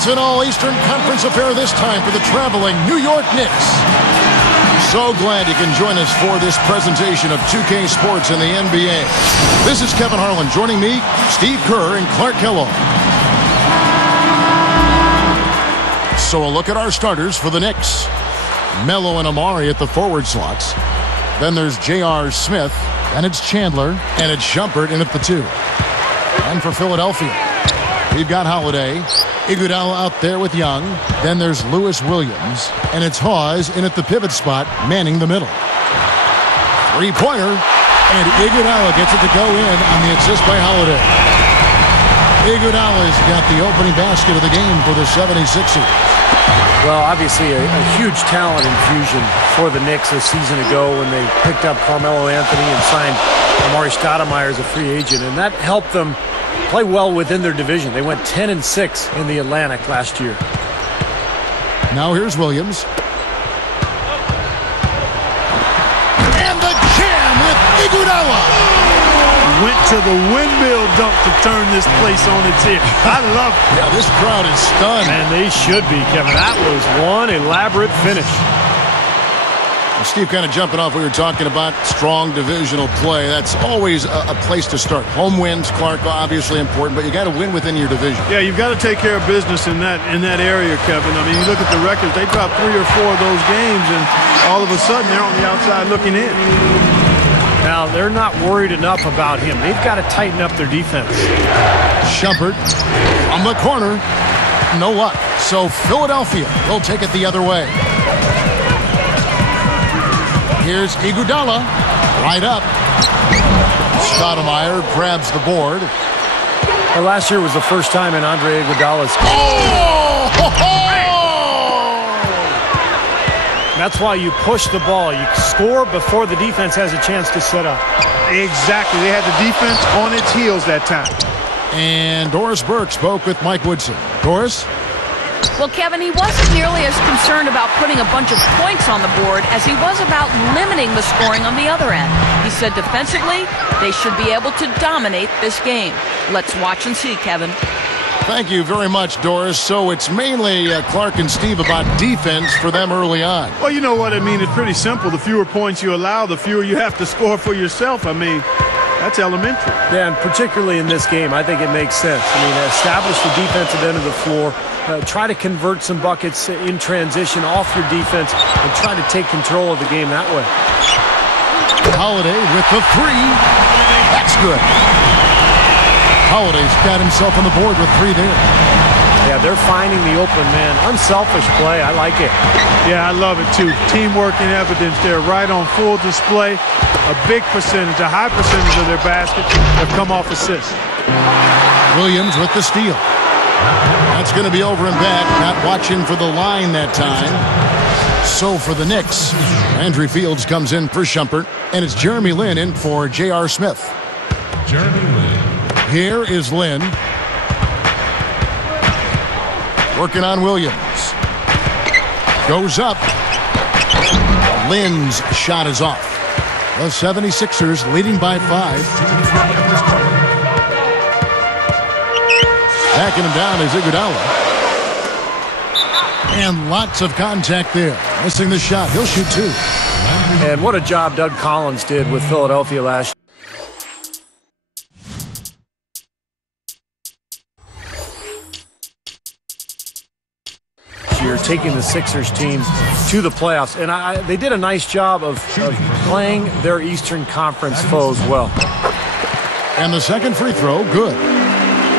It's an all-Eastern Conference affair this time for the traveling New York Knicks. So glad you can join us for this presentation of 2K Sports in the NBA. This is Kevin Harlan. Joining me, Steve Kerr and Clark Kellogg. So a look at our starters for the Knicks. Melo and Amari at the forward slots. Then there's J.R. Smith, and it's Chandler, and it's Shumpert in at the 2. And for Philadelphia, we've got Holiday, Iguodala out there with Young. Then there's Lewis Williams, and it's Hawes in at the pivot spot, manning the middle. Three-pointer, and Iguodala gets it to go in on the assist by Holiday. Iguodala's got the opening basket of the game for the 76ers. Well, obviously a huge talent infusion for the Knicks a season ago when they picked up Carmelo Anthony and signed Amari Stoudemire as a free agent, and that helped them play well within their division. They went 10-6 in the Atlantic last year. Now here's Williams. And the jam with Iguodala. Went to the windmill dunk to turn this place on its ear. I love it. Yeah, this crowd is stunned. And they should be, Kevin. That was one elaborate finish. Well, Steve, kind of jumping off, we were talking about strong divisional play. That's always a place to start. Home wins, Clark, obviously important, but you got to win within your division. Yeah, you've got to take care of business in that area, Kevin. I mean, you look at the records, they dropped 3 or 4 of those games, and all of a sudden they're on the outside looking in. Now, they're not worried enough about him. They've got to tighten up their defense. Shumpert from the corner. No luck. So Philadelphia will take it the other way. Here's Iguodala. Right up. Stoudemire grabs the board. Well, last year was the first time in Andre Iguodala's career. Oh! Ho, ho! That's why you push the ball. You score before the defense has a chance to set up. Exactly. They had the defense on its heels that time. And Doris Burke spoke with Mike Woodson. Doris? Well, Kevin, he wasn't nearly as concerned about putting a bunch of points on the board as he was about limiting the scoring on the other end. He said defensively, they should be able to dominate this game. Let's watch and see, Kevin. Thank you very much, Doris. So it's mainly Clark and Steve about defense for them early on. Well, you know what I mean. It's pretty simple. The fewer points you allow, the fewer you have to score for yourself. I mean, that's elementary. Yeah, and particularly in this game, I think it makes sense. I mean, establish the defensive end of the floor. Try to convert some buckets in transition off your defense and try to take control of the game that way. Holiday with the 3. That's good. Holiday's got himself on the board with 3 there. Yeah, they're finding the open man. Unselfish play. I like it. Yeah, I love it too. Teamwork in evidence there, right on full display. A big percentage, a high percentage of their baskets have come off assists. Williams with the steal. That's going to be over and back. Not watching for the line that time. So for the Knicks, Andrew Fields comes in for Shumpert, and it's Jeremy Lin in for J.R. Smith. Jeremy Lin. Here is Lin. Working on Williams. Goes up. Lin's shot is off. The 76ers leading by 5. Backing him down is Iguodala. And lots of contact there. Missing the shot. He'll shoot 2. And what a job Doug Collins did with Philadelphia last year. Taking the Sixers team to the playoffs, and they did a nice job of playing their Eastern Conference foes well. And the second free throw, good.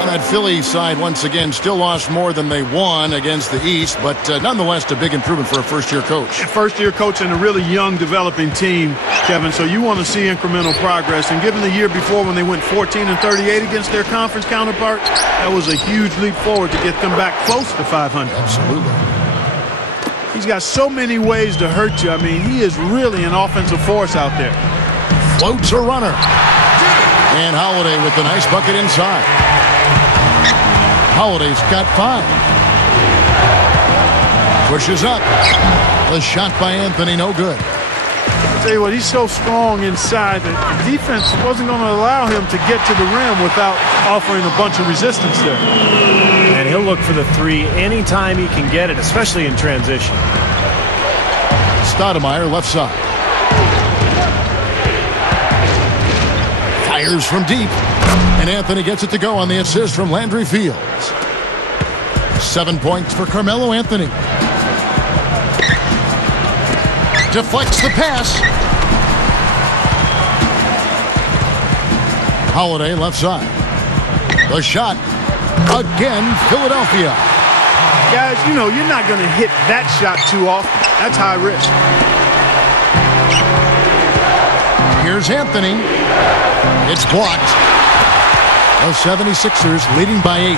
On that Philly side, once again, still lost more than they won against the East, but nonetheless a big improvement for a first-year coach. First-year coach and a really young, developing team, Kevin, so you want to see incremental progress. And given the year before when they went 14-38 against their conference counterparts, that was a huge leap forward to get them back close to 500. Absolutely. He's got so many ways to hurt you. I mean, he is really an offensive force out there. Floats a runner. And Holiday with the nice bucket inside. Holiday's got 5. Pushes up. The shot by Anthony, no good. I tell you what, he's so strong inside that the defense wasn't going to allow him to get to the rim without offering a bunch of resistance there. And he'll look for the three anytime he can get it, especially in transition. Stoudemire left side. Fires from deep. And Anthony gets it to go on the assist from Landry Fields. 7 points for Carmelo Anthony. Deflects the pass. Holiday left side. The shot. Again, Philadelphia. Guys, you know, you're not going to hit that shot too often. That's high risk. Here's Anthony. It's blocked. The 76ers leading by 8.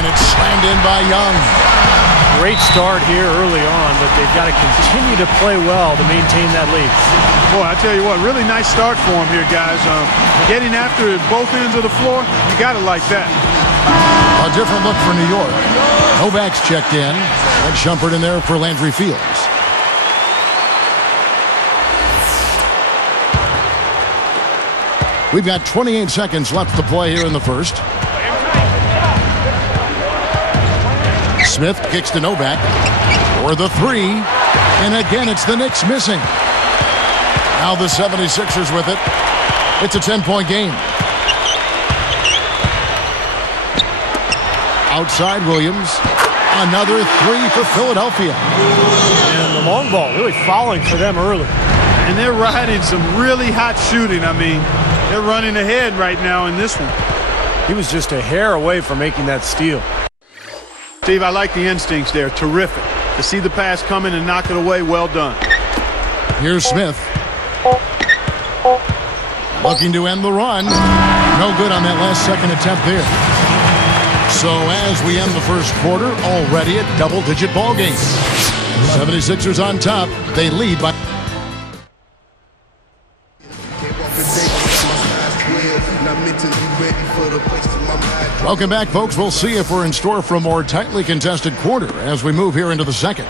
And it's slammed in by Young. Great start here early on, but they've got to continue to play well to maintain that lead. Boy, I tell you what, really nice start for him here, guys. Getting after it both ends of the floor, you got to like that. A different look for New York. Novak's checked in, and Shumpert in there for Landry Fields. We've got 28 seconds left to play here in the first. Smith kicks to Novak for the three. And again, it's the Knicks missing. Now the 76ers with it. It's a 10-point game. Outside Williams. Another three for Philadelphia. And the long ball really falling for them early. And they're riding some really hot shooting. I mean, they're running ahead right now in this one. He was just a hair away from making that steal. Steve, I like the instincts there. Terrific. To see the pass coming and knock it away, well done. Here's Smith. Looking to end the run. No good on that last second attempt there. So as we end the first quarter, already a double-digit ball game. 76ers on top. They lead by... Welcome back, folks. We'll see if we're in store for a more tightly contested quarter as we move here into the second.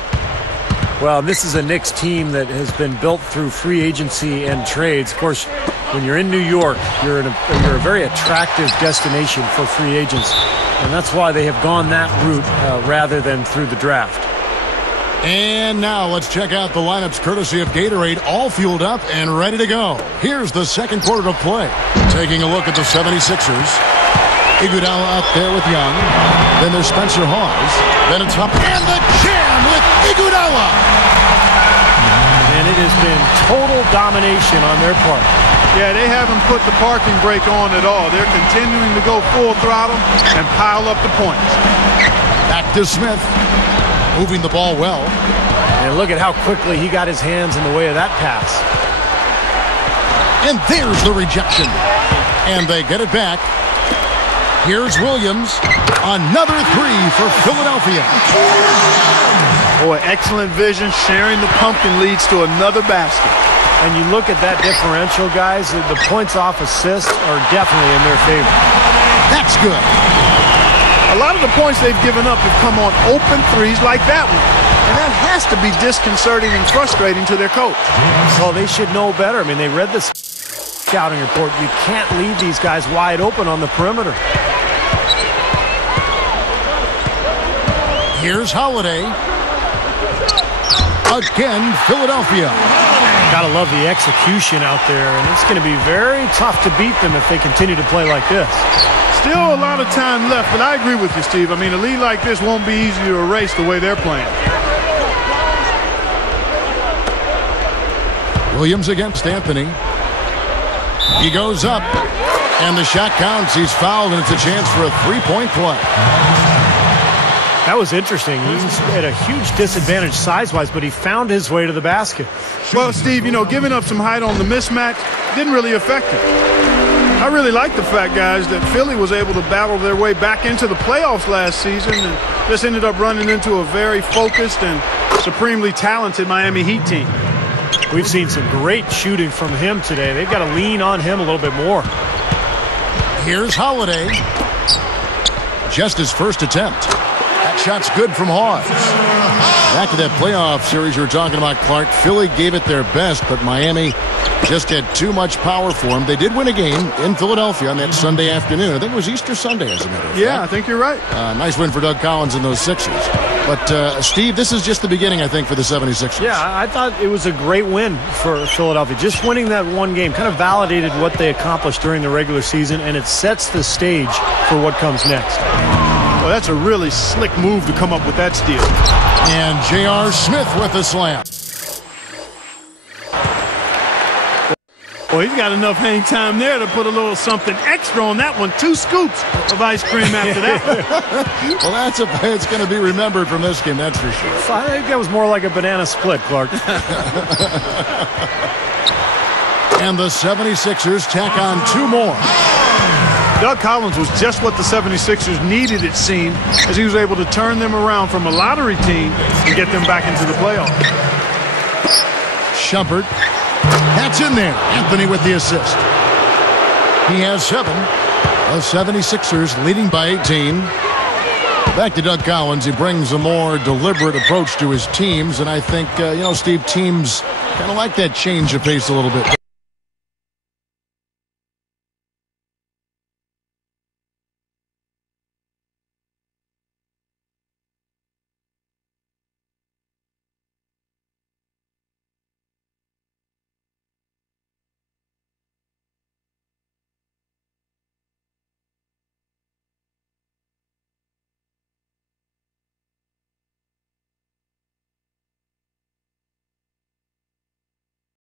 Well, this is a Knicks team that has been built through free agency and trades. Of course, when you're in New York, you're a very attractive destination for free agents. And that's why they have gone that route rather than through the draft. And now let's check out the lineups courtesy of Gatorade, all fueled up and ready to go. Here's the second quarter of play. Taking a look at the 76ers. Iguodala up there with Young. Then there's Spencer Hawes. Then it's up and the jam with Iguodala. And it has been total domination on their part. Yeah, they haven't put the parking brake on at all. They're continuing to go full throttle and pile up the points. Back to Smith. Moving the ball well. And look at how quickly he got his hands in the way of that pass. And there's the rejection. And they get it back. Here's Williams. Another three for Philadelphia. Boy, excellent vision. Sharing the pumpkin leads to another basket. And you look at that differential, guys, the points off assist are definitely in their favor. That's good. A lot of the points they've given up have come on open threes like that one. And that has to be disconcerting and frustrating to their coach. Well, they should know better. I mean, they read this scouting report. You can't leave these guys wide open on the perimeter. Here's Holiday. Again, Philadelphia. Gotta love the execution out there, and it's going to be very tough to beat them if they continue to play like this. Still a lot of time left, but I agree with you, Steve. I mean, a lead like this won't be easy to erase the way they're playing. Williams against Anthony. He goes up, and the shot counts. He's fouled, and it's a chance for a three-point play. That was interesting. He was at a huge disadvantage size-wise, but he found his way to the basket. Well, Steve, you know, giving up some height on the mismatch didn't really affect him. I really like the fact, guys, that Philly was able to battle their way back into the playoffs last season and just ended up running into a very focused and supremely talented Miami Heat team. We've seen some great shooting from him today. They've got to lean on him a little bit more. Here's Holiday. Just his first attempt. That shot's good from Hawes. Back to that playoff series you were talking about, Clark. Philly gave it their best, but Miami just had too much power for them. They did win a game in Philadelphia on that Sunday afternoon. I think it was Easter Sunday, as a matter of fact. Yeah, I think you're right. Nice win for Doug Collins and those Sixers. But, Steve, this is just the beginning, I think, for the 76ers. Yeah, I thought it was a great win for Philadelphia. Just winning that one game kind of validated what they accomplished during the regular season, and it sets the stage for what comes next. Well, that's a really slick move to come up with that steal. And J.R. Smith with the slam. Well, he's got enough hang time there to put a little something extra on that one. 2 scoops of ice cream after that one. Well, it's going to be remembered from this game, that's for sure. I think that was more like a banana split, Clark. And the 76ers tack on 2 more. Doug Collins was just what the 76ers needed, it seemed, as he was able to turn them around from a lottery team and get them back into the playoffs. Shumpert. That's in there. Anthony with the assist. He has 7. The 76ers leading by 18. Back to Doug Collins. He brings a more deliberate approach to his teams. And I think, Steve, teams kind of like that change of pace a little bit.